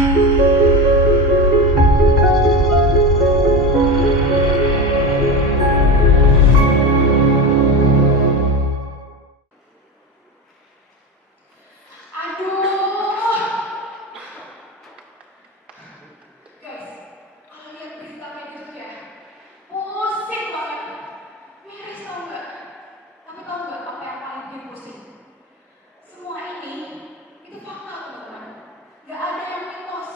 Aduh, guys, kalau lihat berita kayak gitu ya, pusing banget. Miris tau nggak? Tapi tau nggak apa yang paling bikin pusing? Semua ini itu fakta teman-teman. Nggak ada yang mitos.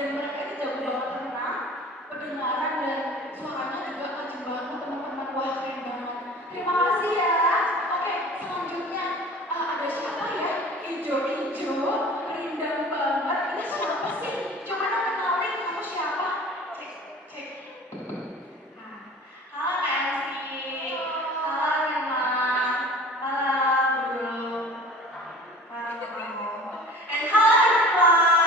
dan mereka itu jago banget renang, pendengaran dan suaranya juga tajam banget teman-teman. Wah keren banget. Terima kasih ya. Oke, selanjutnya ada siapa ya? Ijo-ijo, rindang banget. Ini siapa sih? Coba dong kenalin kamu siapa? Cek, cek. Nah, halo Kak Elsi. Halo Nirma. Halo Guru. Halo kamu. And halo everyone.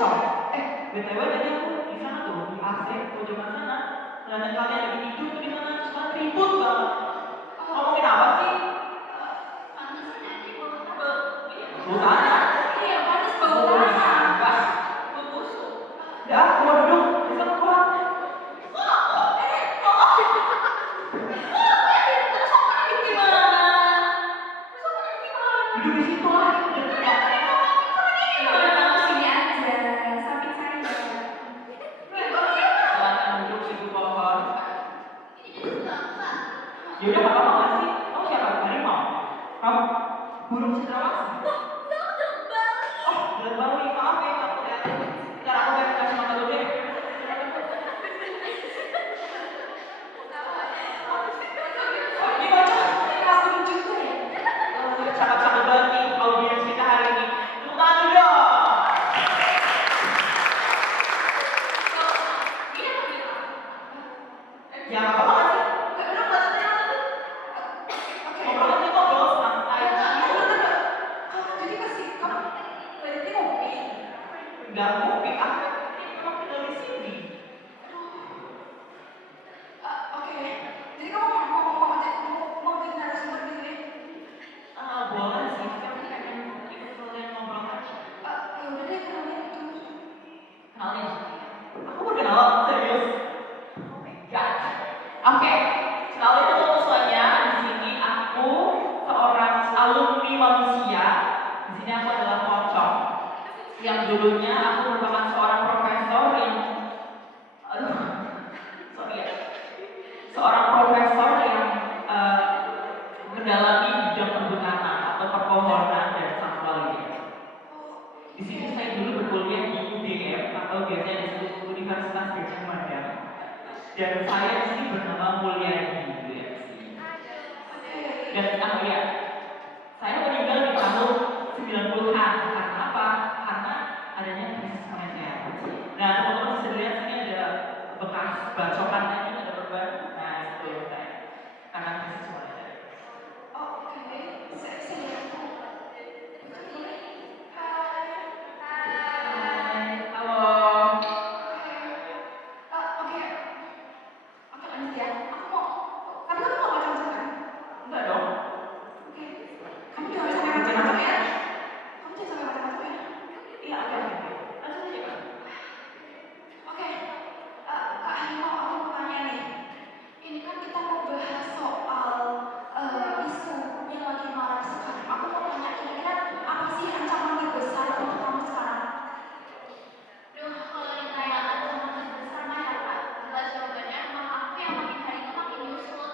pocong. BTW tadi aku di sana tuh di AC pojokan sana. Ngeliatin kalian lagi tidur tuh di sana terus kalian ribut banget. Ngomongin apa sih? Pantesan aja bau Busana. Iya, panas bau tanah. Gas. Busuk. Udah, aku mau duduk. Bisa pulang. Duduk di situ lah. Silakan duduk situ pohon. Ya udah nggak apa-apa nggak sih? Kamu siapa? Harimau? Kamu burung cendrawasih? Oh, jelek banget nih. Maaf ya, aku lihat. Ntar aku kasih kacamata dulu deh. Ini bocah. Cakep-cakep banget nih audiens kita hari ini. Tepuk tangan dulu dong. Ya nggak apa-apa nggak sih? Ngobrol aja, ngobrol santai. Nggak mungkin, aku emang tinggal di sini. Boleh sih, tapi pengen ikut kalian ngobrol aja. Kenalin, aku berkenalan serius. Oh my god. Oke, kenalin dulu semuanya. Di sini aku seorang alumni manusia. Di sini aku adalah pocong. Yang dulunya aku merupakan seorang profesor yang, aduh, sorry ya, seorang profesor yang mendalami bidang perhutanan atau perpohonan dan satwa lainnya. Di sini saya dulu berkuliah di UGM atau biasanya disebut Universitas Gadjah Mada. Dan saya di sini bernama Mulyadi gitu ya. Dan ya, saya meninggal di tahun 90-an. Karena apa? Karena adanya krisis moneter. Nah, teman-teman bisa lihat sini ada bekas bacokannya ini ada beban. Nah, itu saya. Karena krisis moneter. Halo. Enggak dong. Iya, oke. Langsung aja, Kak. Ini kan kita mau bahas soal isu yang lagi marak sekarang. Aku mau tanya kira-kira apa sih ancaman terbesar untuk kamu sekarang? Kalau ditanya ancaman terbesar mah ya Kak, jelas jawabannya emang aku yang makin hari itu makin nyusut.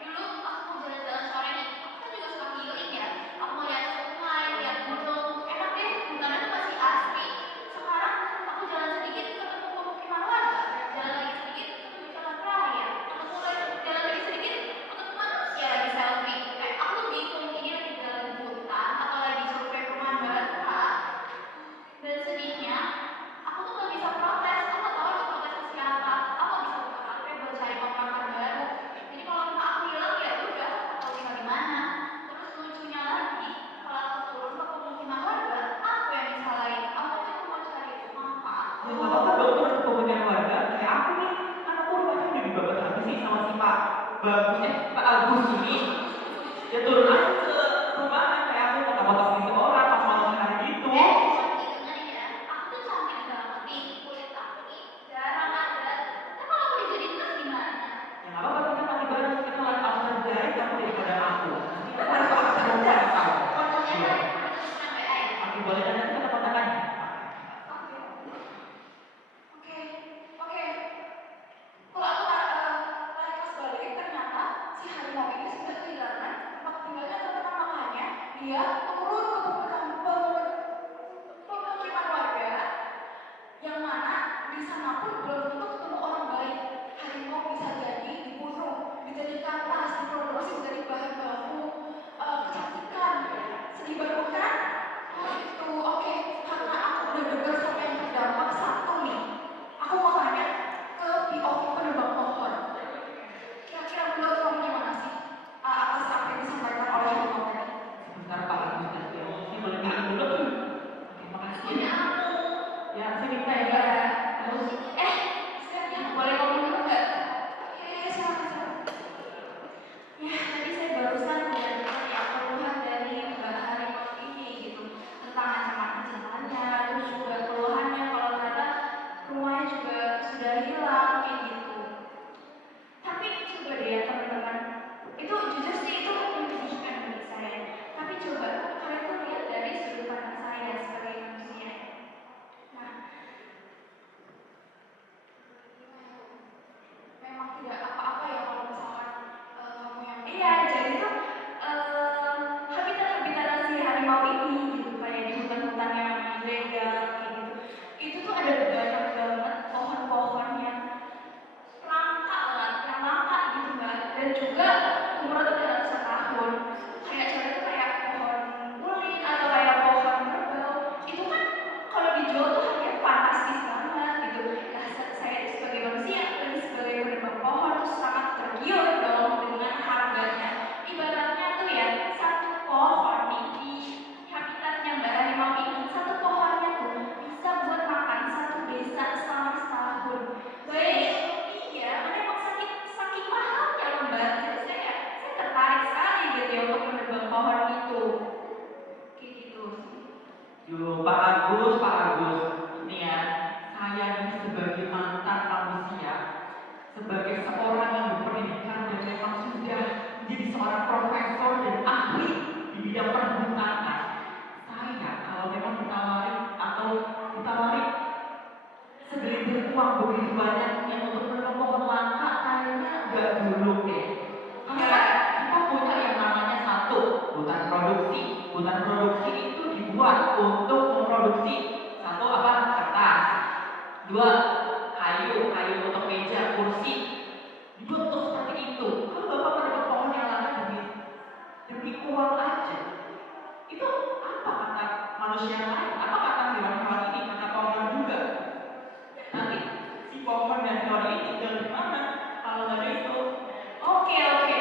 Dulu aku mau jalan-jalan sore nih, aku kan juga suka healing ya. Aku mau lihat sungai, lihat gunung, enak deh, hutannya tuh masih asri. Sekarang aku jalan sedikit ketemu pemukiman warga, jalan lagi sedikit ketemu jalan raya, ketemu lagi jalan lagi sedikit ketemu manusia lagi selfie. Kayak aku bingung ini lagi jalan di hutan atau lagi survei perumahan baru Kak. Dan sedihnya, aku tuh gak bisa protes, aku gak tahu harus protes ke siapa. Aku gak bisa buka HP buat cari kontrakan baru. Jadi kalau rumah aku hilang ya udah, aku tinggal di mana. Terus lucunya lagi, kalau aku turun ke pemukiman warga, aku yang disalahin. Aku cuma mau cari rumah Pak. Ya nggak apa-apa dong, terus pemukiman warga. Kayak aku nih, kan aku rumahnya udah dibabat habis nih sama si Pak Pak Agus ini. Ya turun aja ke rumahnya, kayak aku potong-potong pintu orang pas malam hari gitu. Bukan gitu kan ya, aku tuh cantik banget nih, kulit aku nih jarang ada. Tapi kalau aku dijadiin terus gimana? Ya nggak apa-apa, kita nanti bareng kita lihat after dari kamu daripada aku. Nanti aku harus kamu cari tahu. Fotonya kan aku tuh sampai air. Oke, boleh kan nanti kita kontakkan. Oke. Kalau aku tarik kelas balik, ternyata si harimau ini sudah kehilangan tempat tinggalnya teman-teman, makanya dia turun ke pemukiman warga, yang mana di sana pun belum tentu ketemu orang baik. Harimau bisa jadi dibunuh, dijadikan tas, diproduksi menjadi bahan baku kecantikan. Sedih banget kan? Itu oke, karena aku udah dengar sampai yang terdampak satu nih. Aku mau tanya ke POV penebang pohon. Kira-kira menurut kamu gimana sih atas apa yang disampaikan oleh harimau tadi? Sebentar Pak Agus dan Dewi, saya boleh bilang dulu. Oke, makasih. Punya aku. Ya sebagai mantan manusia, sebagai seorang yang berpendidikan dan memang sudah menjadi seorang profesor dan ahli di bidang perhutanan, saya kalau memang ditawari segelintir uang begitu banyak yang untuk menanam pohon langka, kayaknya nggak dulu deh. Karena kita punya yang namanya satu, hutan produksi. Hutan produksi itu dibuat untuk memproduksi satu apa? Kertas. Dua, kayu untuk meja, kursi. Dibuat untuk seperti itu. Kalau Bapak mendapat pohon yang langka demi uang aja, itu apa kata manusia yang lain? Apa kata hewan-hewan ini? Kata pohon juga. Nanti si pohon dan hewan ini tinggal di mana kalau nggak ada itu? Oke,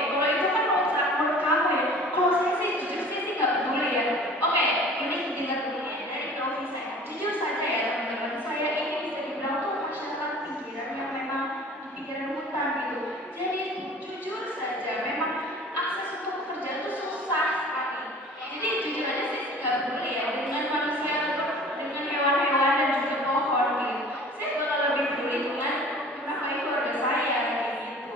kalau itu kan urusan menurut kamu ya. Kalau saya sih jujur sih nggak peduli ya. Oke, ini dengar dulu ya dari profesi saya. Jujur saja ya teman-teman, saya ini bisa dibilang tuh masyarakat pinggiran yang memang di pinggiran hutan gitu. Jadi jujur saja, memang akses untuk pekerjaan tuh susah sekali. Jadi jujur aja sih nggak peduli ya dengan manusia atau dengan hewan-hewan dan juga pohon gitu. Saya bakal lebih peduli dengan menafkahi keluarga saya kayak gitu.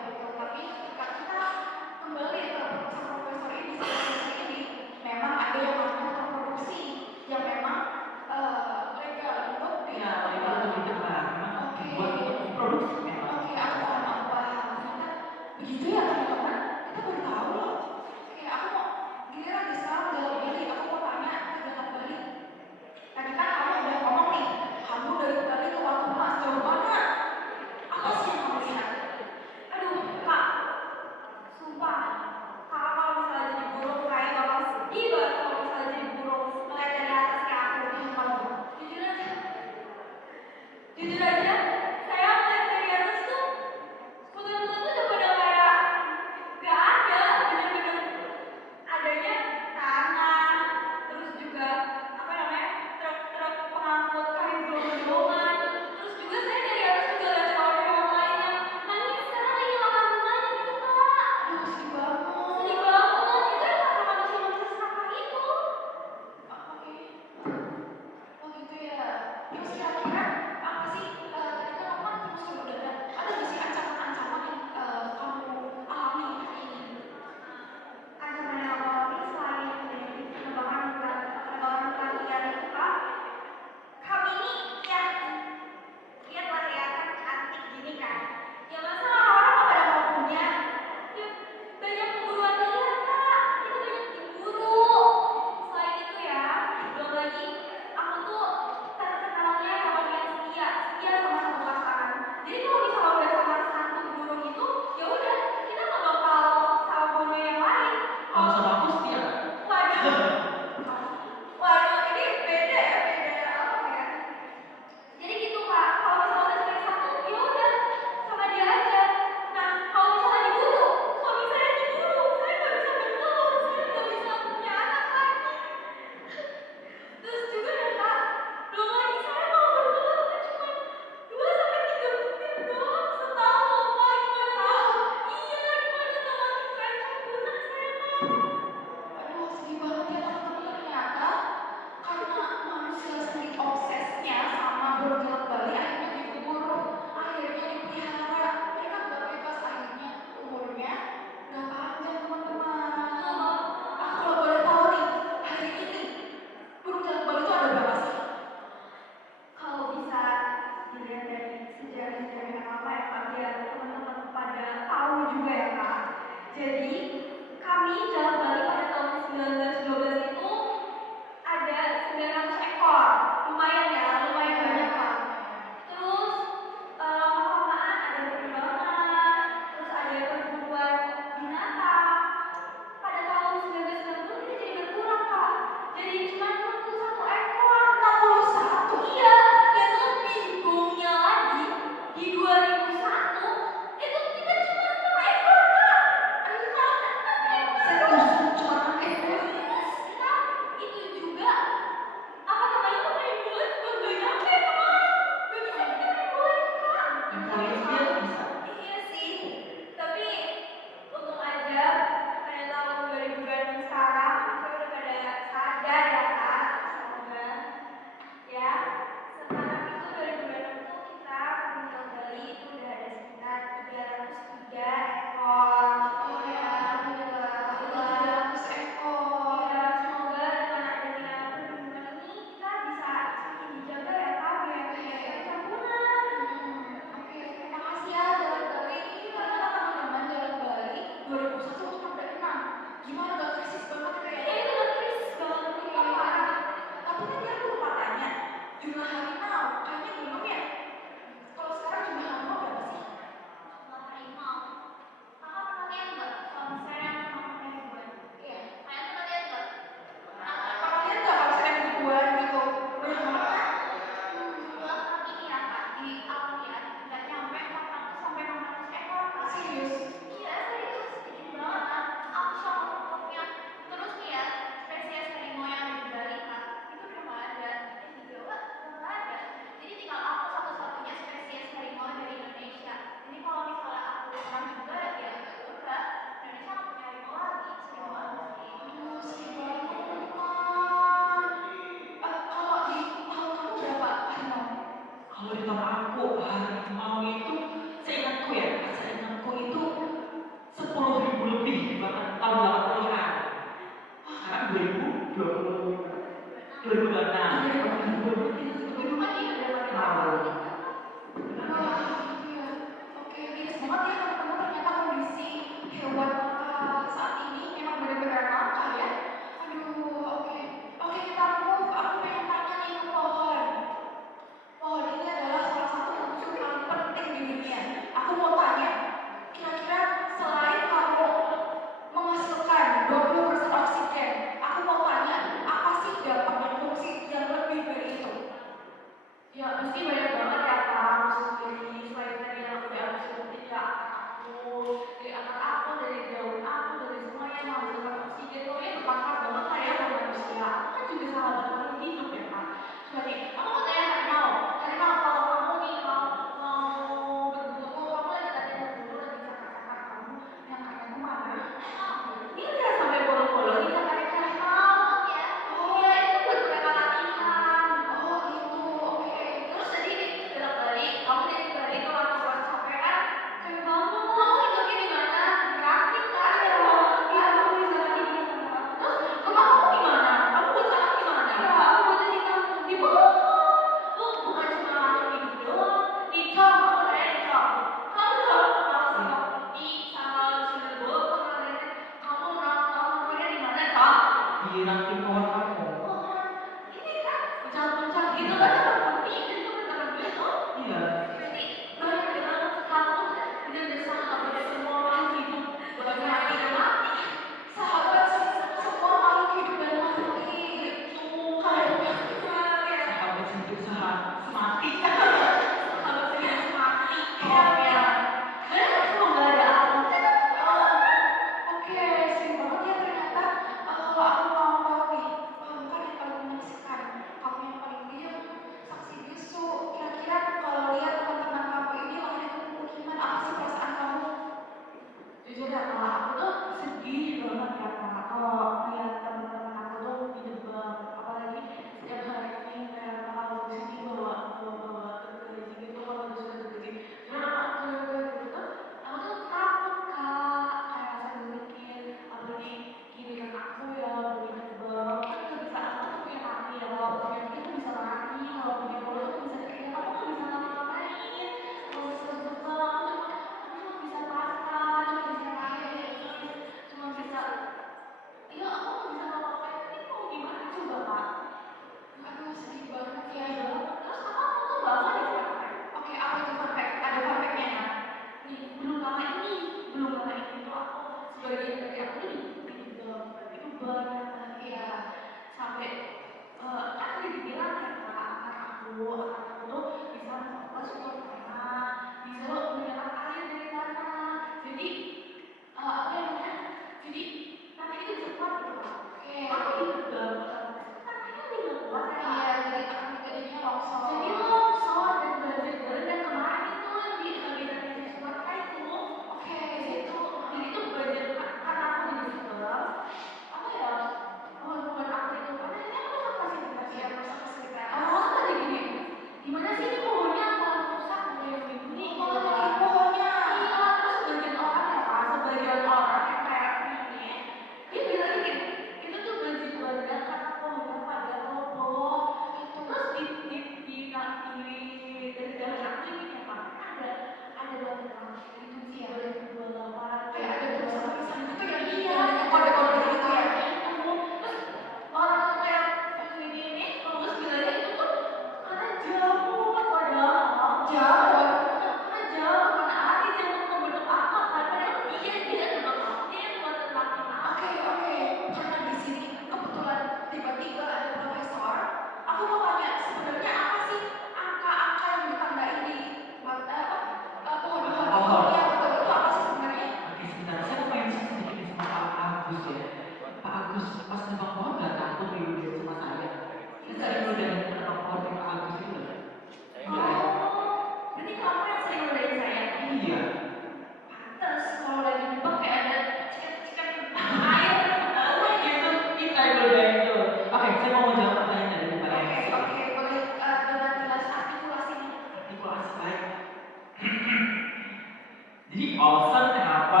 Jadi alasan kenapa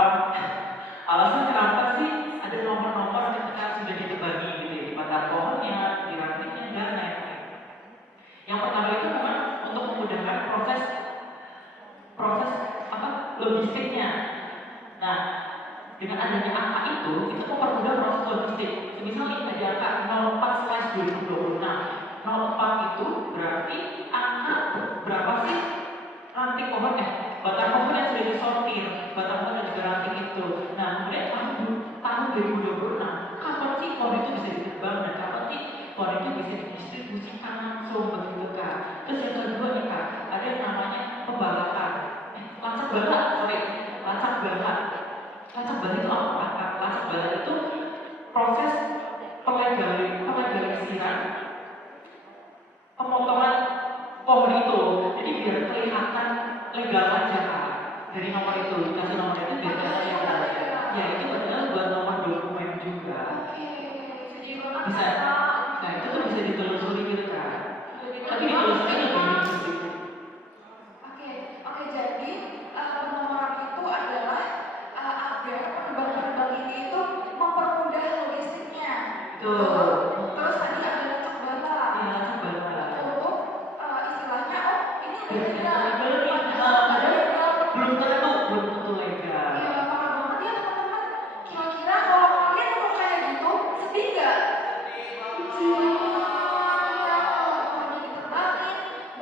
sih ada nomor-nomor ketika sudah ditebani gitu ya, di batang pohonnya, di rantingnya, dan lain-lain. Yang pertama itu memang untuk memudahkan proses logistiknya. Nah, dengan adanya angka itu mempermudah proses logistik. Misal ini ada angka 04/2026. 04 itu berarti angka berapa sih ranting pohon batang pohon yang sudah disortir, batang pohon dan juga ranting itu. Nah, kemudian tahun 2026, kapan sih pohon itu bisa ditebang dan kapan sih pohon itu bisa didistribusikan langsung begitu Kak. Terus yang kedua nih Kak, ada yang namanya pembalakan. Lacak balak itu apa Kak? Lacak balak itu proses pelegalisasian pemotongan pohon itu. Jadi biar kelihatan legal aja Kak. Dari nomor itu, dikasih nomor itu biar kelihatan legal. Ya itu padahal buat nomor dokumen juga. Bisa. Nah itu tuh bisa ditelusuri gitu Kak. Tapi ditelusuri lebih rinci gitu. Oke, jadi penomoran itu adalah agar penebang-penebang ini itu mempermudah logistiknya. Betul. Terus tadi ada lacak balak. Iya, lacak balak. Untuk istilahnya, ini udah Iya, legal. legal nih. Belum tentu legal. Iya, parah banget ya teman-teman. Kira-kira kalau kalian mau kayak gitu, sedih nggak?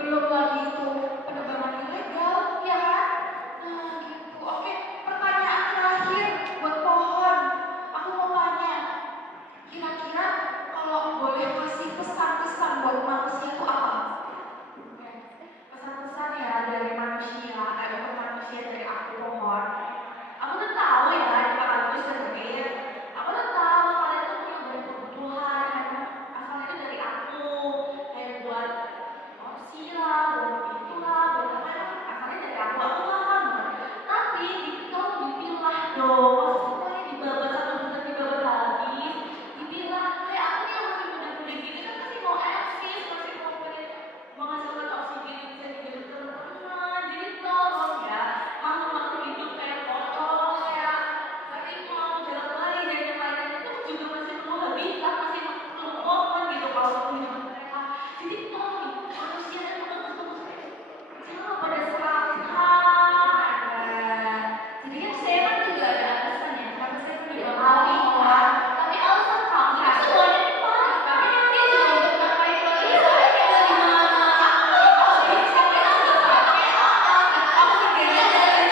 Belum lagi itu penebangan ilegal, ya kan? Nah, gitu. Oke, pertanyaan terakhir buat pohon. Aku mau tanya, kira-kira kalau boleh kasih pesan-pesan buat manusia itu apa? Pesan-pesan ya dari manusia, untuk manusia dari aku pohon. Aku tuh tahu ya di Pak sendiri. Aku tuh tahu kalian tuh punya banyak kebutuhan, asal itu dari aku. Kayak buat opsi lah, buat itu lah, buat apa ya, asalnya dari aku paham. Tapi tolong dipilah dong. Masa semuanya dibabat satu bulan dibabat lagi, dipilah. Kayak aku nih yang masih muda-muda gini kan masih mau eksis, masih mau pengen menghasilkan oksigen bisa dihidup teman-teman. Jadi tolong ya, makhluk-makhluk hidup kayak pocong, kayak harimau, jelek-balik dan yang lainnya itu juga masih perlu habitat, masih perlu pohon gitu kalau untuk hidup mereka. Jadi tolong manusia dan makhluk-makhluk jangan pada serakah. Jadi kan saya kan juga ada alasannya, karena saya kan juga mau tapi alasan kami semuanya dipakai. Tapi nanti juga untuk ngapain lagi? Saya tinggal di mana? Aku sampai sudah pakai aku tinggalnya dari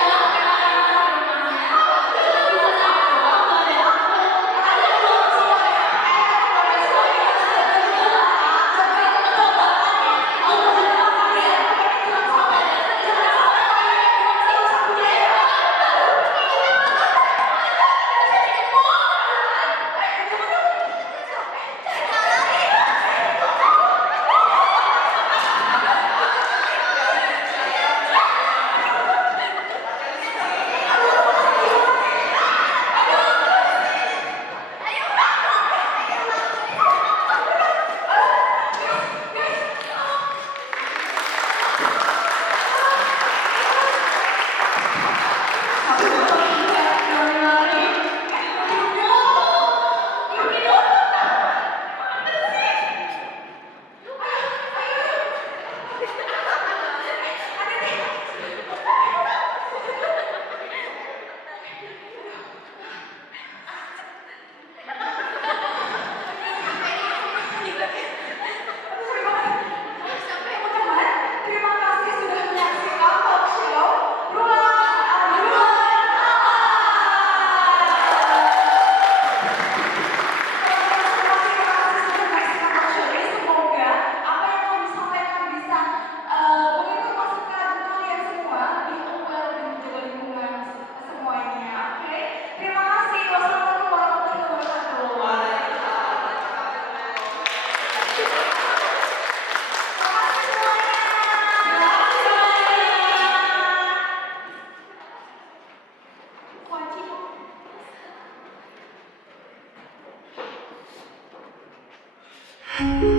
Terima kasih sudah menyaksikan talk show Ruang Semoga apa yang kami sampaikan bisa menginformasikan kalian semua lebih aware dan menjaga lingkungan semuanya. Oke, terima kasih. Wassalamualaikum warahmatullahi wabarakatuh. Wajib.